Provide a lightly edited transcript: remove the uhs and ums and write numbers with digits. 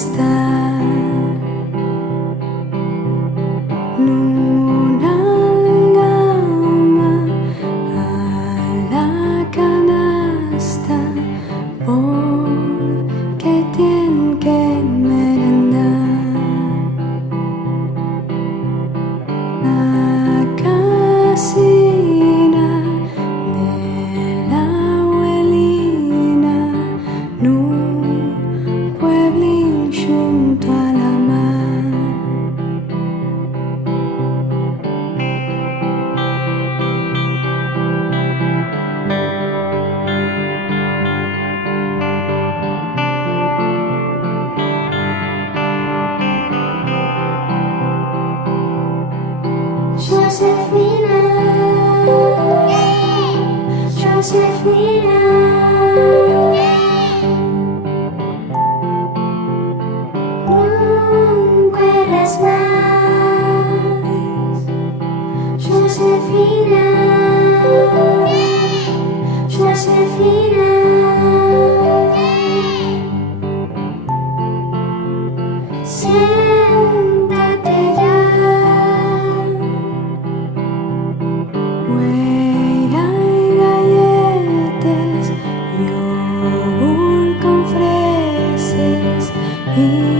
estar nuna gama a la canasta porque tienen que merendar. La casina de la abuelina nun pueblín junto a la mar. Josefina, Josefina, no vuelvas más. Josefina, Josefina, siéntate ya. Hay galletas, yogur con fresas y